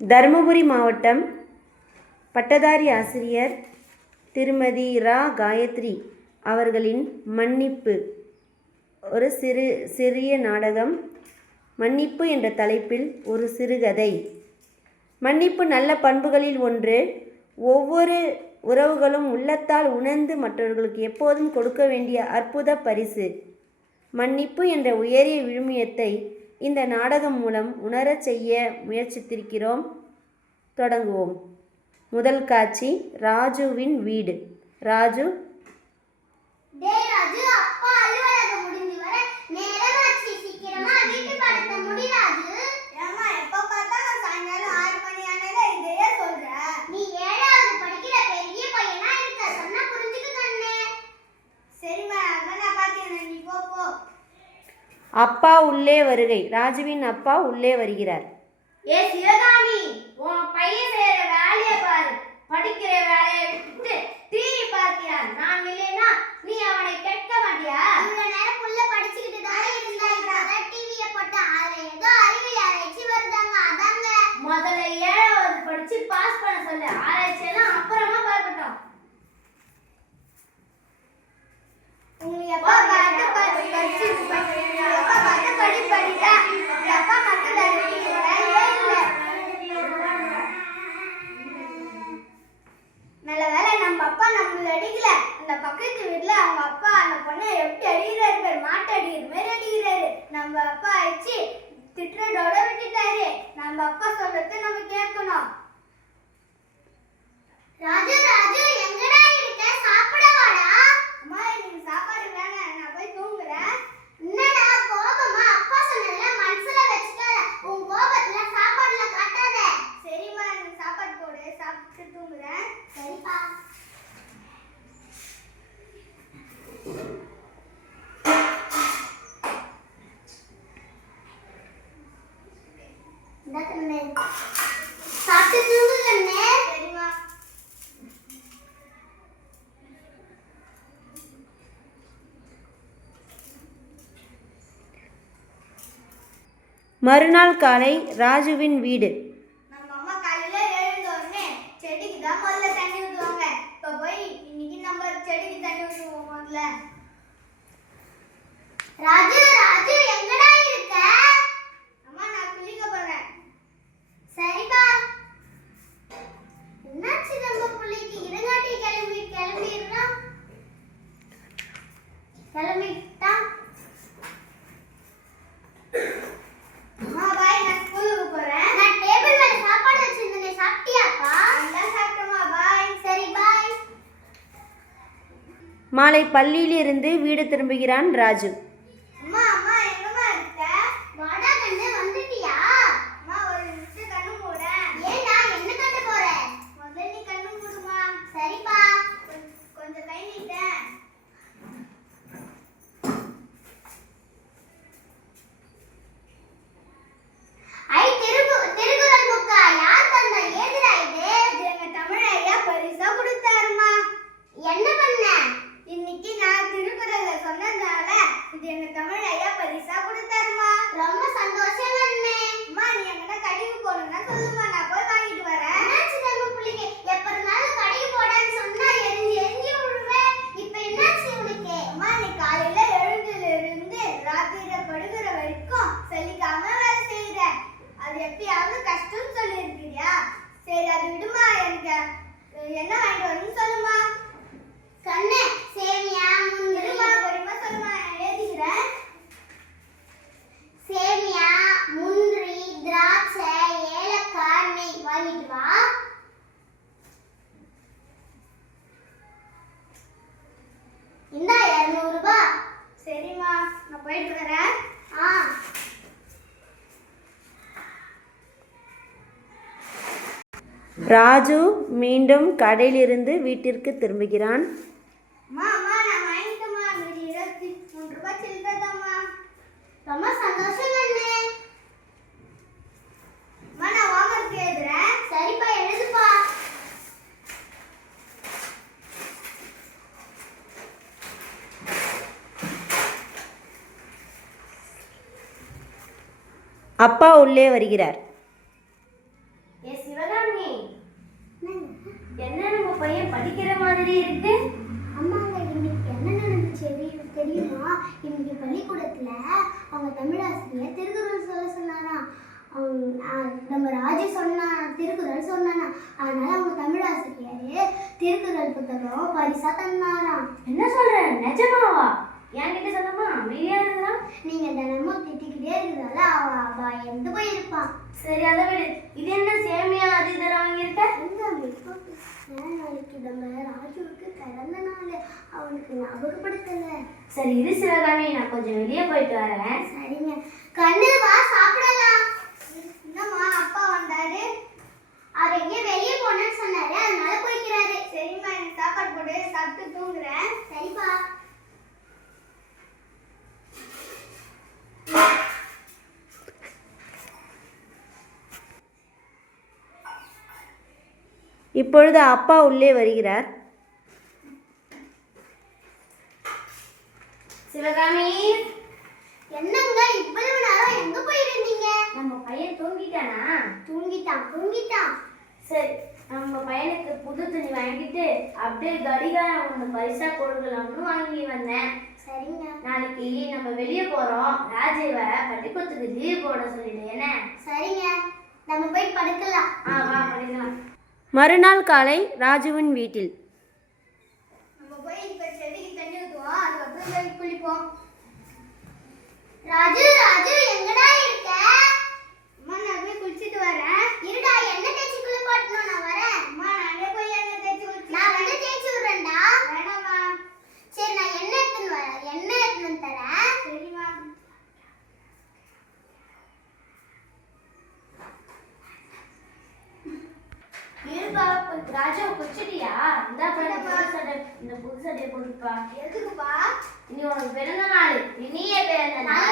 தருமபுரி மாவட்டம் பட்டதாரி ஆசிரியர் திருமதி ரா காயத்ரி அவர்களின் மன்னிப்பு ஒரு சிறிய நாடகம். மன்னிப்பு என்ற தலைப்பில் ஒரு சிறுகதை. மன்னிப்பு நல்ல பண்புகளில் ஒன்று. ஒவ்வொரு உறவுகளும் உள்ளத்தால் உணர்ந்து மற்றவர்களுக்கு எப்போதும் கொடுக்க வேண்டிய அற்புத பரிசு. மன்னிப்பு என்ற உயரிய விழுமியத்தை இந்த நாடகம் மூலம் உணரச் செய்ய முயற்சித்திருக்கிறோம். தொடங்குவோம். முதல் காட்சி, ராஜுவின் வீடு. ராஜு: அப்பா அலுவலகம் முடிஞ்சு வர நேரமாச்சு, சீக்கிரமா வீட்டு படத்தை முடி ராஜு. ஏமா எப்ப பார்த்தாலும் சாயங்காலம் 6 மணி ஆனதே இதையே சொல்ற? நீ 7வது படிக்கிற பெரிய பையனா இருக்க, சொன்னா புரிஞ்சுக்க கண்ணே. சரிம்மா, நான் பாத்தீங்க, நீ போ போ. அப்பா உள்ளே வருகை. ராஜுவின் அப்பா உள்ளே வருகிறார். ஏ சிவகாமி, உன் பையன் செய்யற வேலையை பாரு. படிக்கிற வேலையை விட்டுட்டு டிவி பார்க்கிறான். நான் இல்லைன்னா நீ அவனை கேட்க மாட்டியா? இவ்வளவு நேரம் புள்ள படிச்சுக்கிட்டு தான் இருந்தாங்க. டிவியை போட்டு அதுல ஏதோ அறிவியல் ஆராய்ச்சி வருதாங்க, அதாங்க. முதல்ல 7வது படிச்சு பாஸ் பண்ண சொல்லு. ஆராய்ச்சி எல்லாம் அப்புறமா பார்க்கட்டும். உங்க அப்பா பாட்டு படிச்சு அப்பா பாட்டு படிப்படிடா. அப்பா மக்கள் நல்ல வேலை நம்ம அப்பா நம்மள அடிக்கல. அந்த பக்கத்து வீட்டுல அவங்க அப்பா அந்த பொண்ணை எப்படி அடிக்கிறாரு பேர், மாட்டு அடிக்கிற மாதிரி அடிக்கிறாரு. நம்ம அப்பா ஆயிடுச்சு திட்டுறதோட விட்டுட்டாரு. நம்ம அப்பா சொல்றத நம்ம கேட்கணும். ராஜு ராஜு, எங்கடா இருக்க? சாப்பிட வாடா. அம்மா, எனக்கு சாப்பாடு வேணாம், நான் போய் தூங்குறேன். என்னடா கோபமா? அப்பா சொன்னல மனசுல வச்சுக்காத. உன் கோபத்துல சாப்பாடுல காட்டாத. சரிம்மா, எனக்கு சாப்பாடு போடு, சாப்பிட்டு தூங்குறேன். சரிப்பா. இந்த கண்ணே சாப்பிட்டு தூங்கு கண்ணே. சரிம்மா. மறுநாள் காலை, ராஜுவின் வீடு. நம்ம அம்மா காலையில எழுந்த உடனே செடிக்கு தான் முதல்ல தண்ணி ஊற்றுவாங்க. இப்போ போய் இன்னைக்கு நம்ம செடிக்கு தண்ணி ஊற்றுவோம் முதல்ல. ராஜு ராஜு, எங்கடா இருக்க? அம்மா, நான் குளிக்க போறேன். சரிப்பா. என்னாச்சு நம்ம புள்ளைக்கு? இருங்காட்டி கிளம்பிடுறோம். கிளம்பிட்டா? அம்மா பாய், நான் ஸ்கூலுக்கு போறேன். நான் டேபிள் மேல சாப்பாடு வச்சிருந்தேன், சாப்பிட்டியாப்பா? எல்லாம் சாப்பிட்டேம்மா, பாய். சரி பாய். மாலை பள்ளியிலிருந்து வீடு திரும்புகிறான் ராஜு. அம்மா அம்மா, எங்கம்மா இருக்க? வாடா கண்ணு, வந்துட்டியா? அம்மா, ஒரு நிமிஷம் கண்ணு மூட. ஏண்டா, என்ன கட்ட போற? முதல்ல நீ கண்ணு மூடுமா. சரிப்பா. கொஞ்சம் கை நீட்டேன். ஐ, திருக்குறள் புக்கா? யார் தந்தா? ஏதுடா இது? எங்க தமிழ் ஐயா பரிசா கொடுத்தாருமா. என்ன பண்ண? இன்னைக்கு நான் திருக்குறள்ல சொன்னதால இது எங்க தமிழ் ஐயா பரிசா கொடுத்தாருமா. ரொம்ப சந்தோஷம் அண்ணே. அம்மா, நீ எங்கனா கடைக்கு போறேன்னா சொல்லுமா, நான் போய் வாங்கிட்டு வரேன். என்னாச்சு நம்ம புள்ளைக்கு? எப்ப இருந்தாலும் கடைக்கு போடான்னு சொன்னா எரிஞ்சு விடுவேன். இப்போ என்னாச்சு உனக்கு? அம்மா, நீ காலையில எழுந்ததுல இருந்து ராத்திரில படுகிற வரைக்கும் சலிக்காம வேலை செய்யற. அது எப்பயாவது கஷ்டம் சொல்லியிருக்கிறியா? சரி, அது விடுமா. எனக்கு என்ன வாங்கிட்டு வரணும்னு சொல்லுமா. கண்ணே, சேமியா, முந்திரி. பொறுமா சொல்லுமா, எழுதிக்கிறேன். சேமியா, முந்திரி, திராட்சை, ஏலக்காய், நெய் வாங்கிட்டு வா. இந்தா 200 ரூபாய். சரிம்மா, நான் போயிட்டு வரேன். ராஜு மீண்டும் கடையிலிருந்து வீட்டிற்கு திரும்புகிறான். அம்மா அம்மா, நான் வாங்கிட்டேம்மா. 23 ரூபாய் சில்லறதாம்மா. ரொம்ப சந்தோஷம் அண்ணே. அம்மா, நான் ஹோம்வொர்க் எழுதுறேன். சரிப்பா, எழுதுப்பா. அப்பா உள்ளே வருகிறார். என்ன நம்ம பையன் படிக்கிற மாதிரி இருக்கு? அம்மாங்க, இன்னைக்கு என்ன நடந்துச்சு தெரியுமா? இன்னைக்கு பள்ளிக்கூடத்துல அவங்க தமிழாசிரியர் திருக்குறள் சொல்ல சொன்னாராம். நம்ம ராஜு சொன்னா திருக்குறள் சொன்னானா, அதனால அவங்க தமிழாசிரியர் திருக்குறள் புத்தகம் பரிசா தந்தாராம். என்ன சொல்ற? நிஜமாவா? என்கிட்ட சொன்னமா அமைதியா இருந்தா? நீங்க தினமும் திட்டிக்கிட்டே இருக்கிறதால அவ எந்த போயிருப்பான். சரி, அதை விடு. இது என்ன சேமியா அது இதெல்லாம் வாங்கியிருக்க? நாளைக்கு நம்ம ராஜுவுக்கு பிறந்த நாள், அவனுக்கு ஞாபகப்படுத்தல. சரி இரு சிவகாமி, நான் கொஞ்சம் வெளியே போயிட்டு வரேன். சரிங்க கண்ணு, வா சாப்பிடலாம். என்னம்மா, அப்பா வந்தாரு, அவர் எங்கே வெளியே போனேன்னு சொன்னாரு, அதனால போய்க்கிறாரு. சரிம்மா, எனக்கு சாப்பாடு போட்டு சாப்பிட்டு தூங்குறேன். சரிப்பா. இப்பொழுது அப்பா உள்ளே வருகிறார். சிவகாமி, என்னங்க இவ்வளவு நேரம் எங்க போயிருந்தீங்க? நம்ம பையன் தூங்கிட்டானா? தூங்கிட்டான். சரி, நம்ம பையனுக்கு புது துணி வாங்கிட்டு அப்படியே கடிகாரம் ஒன்று பரிசா கொடுக்கலாம்னு வாங்கி வந்தேன். சரிங்க. நாளைக்கு நம்ம வெளியே போறோம். ராஜீவை பள்ளிக்கூடத்துக்கு லீவ் போட சொல்லிடு. என்ன? சரிங்க, நம்ம போய் படுக்கலாம். வா படிக்கலாம். மறுநாள் காலை ராஜுவின் வீட்டில் நம்ம போய் இப்ப செடிக்கு தண்ணி ஊத்துவோம், அதுக்கப்புறம் போய் குளிப்போம். ராஜு, எங்கடா இருக்க? அம்மா, நான் போய் குளிச்சிட்டு வரேன். இருடா, எண்ணெய் தேய்ச்சி குளிப்பாட்டணும், நான் வரேன். அம்மா, நானே போய் எண்ணெய் தேய்ச்சி குளிச்சு. நான் வந்து தேய்ச்சி விடுறேன்டா. வேணாம்மா. சரி, நான் எண்ணெய் எடுத்துன்னு தரேன். சரிம்மா. ராஜா குளிச்சிட்டியா? இந்த புது சட்டையை போட்டுப்பா. எதுக்குப்பா? இனி உனக்கு பிறந்த நாள். இனிய பிறந்த நாள்.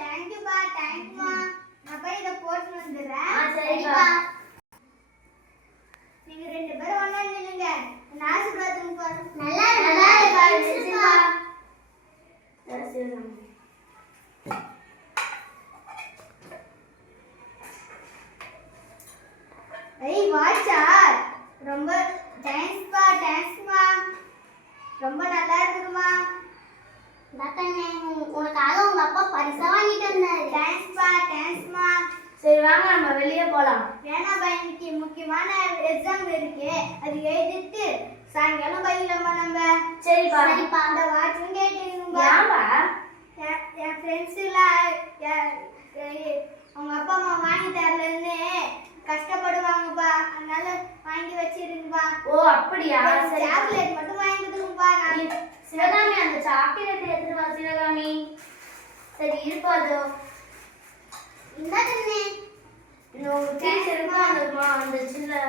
தேங்க்யூப்பா. தேங்க்யூமா. நான் போய் இதை போட்டு வந்துடுறேன். சரிப்பா. நீங்க 2 பேரும் ஒண்ணா நில்லுங்க. நான் ஆசீர்வாதம் போறேன். நல்லா இருப்பா. ஏய் வாச்சா, ரொம்ப தேங்க்ஸ்மா. ரொம்ப நல்லா இருக்குமா. கண்ணே, உனக்காக உங்க அப்பா பரிசா வாங்கிட்டு வந்தாரு. தேங்க்ஸ்மா. சரி வாங்க, நம்ம வெளியே போலாம். வேணாப்பா, இன்னைக்கு முக்கியமான எக்ஸாம் இருக்கு, அது எழுதிட்டு சாயங்காலம் போயிடலாமா நம்ம? சரிப்பா. அந்த வாட்சும் கேட்டுருங்க. ஏன்பா? என் ஃப்ரெண்ட்ஸ் எல்லாம் அவங்க அப்பா அம்மா வாங்கி தரலன்னு கஷ்டப்படுவாங்கப்பா, அதனால வாங்கி வச்சிருங்கப்பா. ஓ அப்படியா? சரி, சாக்லேட் மட்டும் வாங்கி கொடுங்கப்பா. சிவகாமி, அந்த சாக்லேட் எடுத்துட்டு வா சிவகாமி. சரி இருப்பாதோ. இந்த கண்ணே, இன்னொரு டீச்சருக்கும் அந்த சின்ன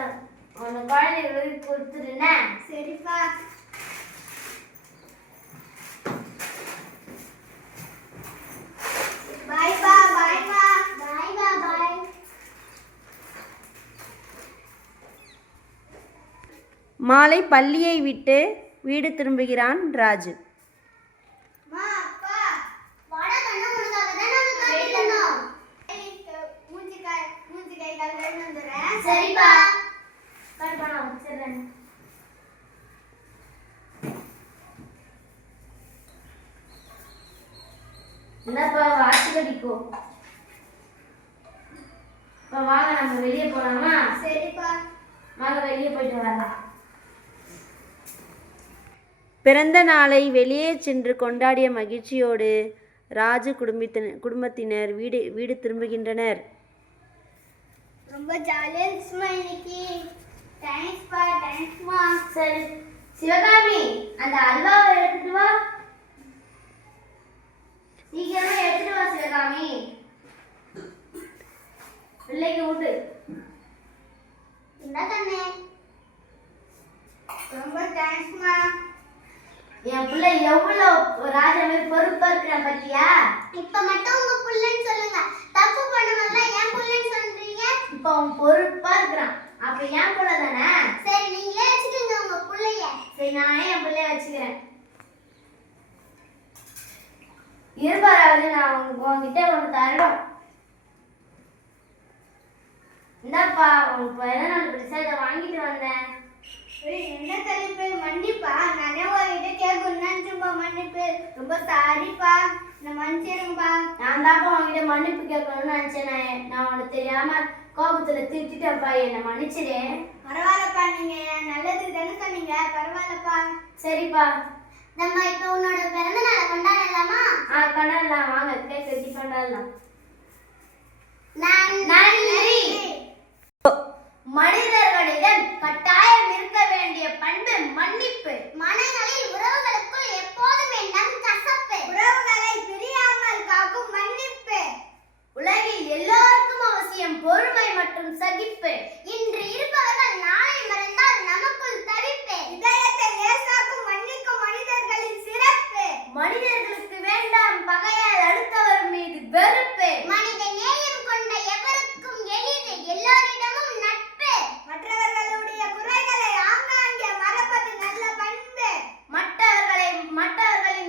அந்த குழந்தைகளுக்கு கொடுத்துருந்தே. சரிப்பா. பாய்ப்பா. பாய். மாலை பள்ளியை விட்டு வீடு திரும்புகிறான் ராஜு. சரிப்பா. என்னப்பா வாட்சி கடிக்கோ? வாங்க நம்ம வெளியே போலாமா? சரிப்பா. வாங்க வெளியே போயிட்டு வரலாம். பிறந்த நாளை வெளியே சென்று கொண்டாடிய மகிழ்ச்சியோடு ராஜு குடும்பத்தினர் வீடு திரும்புகின்றனர். ரொம்ப ஜாலியா இருந்துச்சுமா இன்னைக்கு. தேங்க்ஸ்மா. சரி சிவகாமி, அந்த அல்வாவை எடுத்துட்டு வா. சீக்கிரமா எடுத்துட்டு வா சிவகாமி. பிள்ளைக்கு விட்டு. இந்த கண்ணே, ரொம்ப தேங்க்ஸ்மா. என் பிள்ளை எவ்வளவு ராஜாவே பொறுப்பா இருக்கிறான் பத்தியா? இப்ப மட்டும் உங்க புள்ளன்னு சொல்லுங்க, தப்பு பண்ணும்போதெல்லாம் ஏன் புள்ளன்னு சொல்றீங்க? இப்ப அவன் பொறுப்பா இருக்கிறான், அப்ப ஏன் பிள்ளை தானே? சரி, நீங்களே வச்சுக்கோங்க உங்க புள்ளைய. சரி, நானே என் பிள்ளைய வச்சுக்கிறேன். இருப்பாராவது, நான் உங்ககிட்ட ஒன்று தரணும். இந்தாப்பா உன் பிறந்தநாள் பரிசா இதை வாங்கிட்டு வந்தேன். என்ன தலைப்பு? மன்னிப்பா, நானே உங்ககிட்ட கேட்கணும்னு மன்னிப்பு. ரொம்ப சாரிப்பா, நான் மன்னிச்சிருங்கப்பா. நான் தான்ப்பா உன்கிட்ட மன்னிப்பு கேட்கணும்னு நினைச்சேன். நான் உனக்கு தெரியாம கோபத்துல திட்டிட்டேன்ப்பா, என்னை மன்னிச்சிடு. பரவாயில்லப்பா, நீங்க நல்லது தானே சொன்னீங்க. பரவாயில்லப்பா. சரிப்பா. நம்ம இப்ப உன்னோட பிறந்த நாளை கொண்டாடலாமா? கொண்டாடலாம், வாங்க கேக் வெட்டி கொண்டாடலாம். நன்றி. மனிதர்களிடம் கட்டாயம் இருக்க வேண்டிய பண்பு மன்னிப்பு. மனங்களில் உறவுகளுக்குள் எப்போதும் வேண்டாம் கசப்பு. உறவுகளை பிரியாமல் காக்கும் மன்னிப்பு. உலகில் எல்லோருக்கும் அவசியம் பொறுமை மற்றும் சகிப்பு. இன்று இருப்பவர்கள் நாளை மறந்தால் நமக்குள் தவிப்பு. இதயத்தை லேசாக்கும் மன்னிக்கும் மனிதர்களின் சிறப்பு. மனிதர்களுக்கு வேண்டாம் பகையால் அடுத்தவர் மீது வெறுப்பு. மனித நேயம் கொண்ட எவருக்கும் எளிது, எல்லோரிடமும் நட்பு. மற்றவர்களுடைய குறைகளை ஆங்காங்கே மறப்பது நல்ல பண்பு. மற்றவர்களின்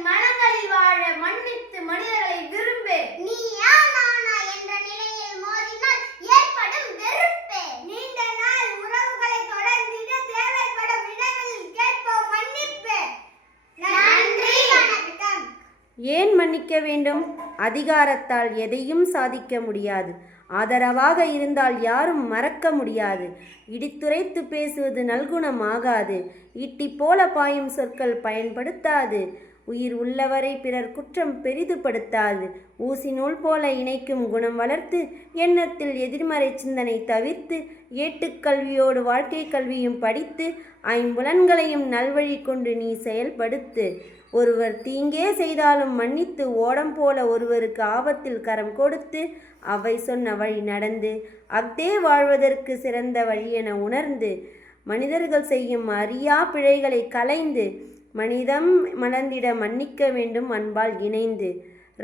மனங்களில் வாழ மன்னித்து மனிதர்களை விரும்பு. நீயா நானா என்ற நிலையில் மோதினால் ஏற்படும் வெறுப்பு. நீண்ட நாள் உறவுகளை தொடர்ந்திட தேவைப்படும் இடங்களில் கேட்போம் மன்னிப்பு. நன்றி, வணக்கம். ஏன் மன்னிக்க வேண்டும்? அதிகாரத்தால் எதையும் சாதிக்க முடியாது. ஆதரவாக இருந்தால் யாரும் மறக்க முடியாது. இடித்துரைத்து பேசுவது நல்குணமாகாது. ஈட்டி போல பாயும் சொற்கள் பயன்படுத்தாது. உயிர் உள்ளவரை பிறர் குற்றம் பெரிதுபடுத்தாது. ஊசி நூல் போல இணைக்கும் குணம் வளர்த்து எண்ணத்தில் எதிர்மறை சிந்தனை தவிர்த்து ஏட்டுக்கல்வியோடு வாழ்க்கை கல்வியும் படித்து ஐம்புலன்களையும் நல்வழி கொண்டு நீ செயல்படுத்து. ஒருவர் தீங்கே செய்தாலும் மன்னித்து ஓடம் போல ஒருவருக்கு ஆபத்தில் கரம் கொடுத்து அவை சொன்ன வழி நடந்து அஃதே வாழ்வதற்கு சிறந்த வழி என உணர்ந்து மனிதர்கள் செய்யும் அறியா பிழைகளை களைந்து மனிதம் மலர்ந்திட மன்னிக்க வேண்டும் அன்பால் இணைந்து.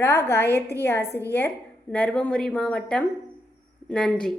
ரா. காயத்ரி, ஆசிரியர், தர்மபுரி மாவட்டம். நன்றி.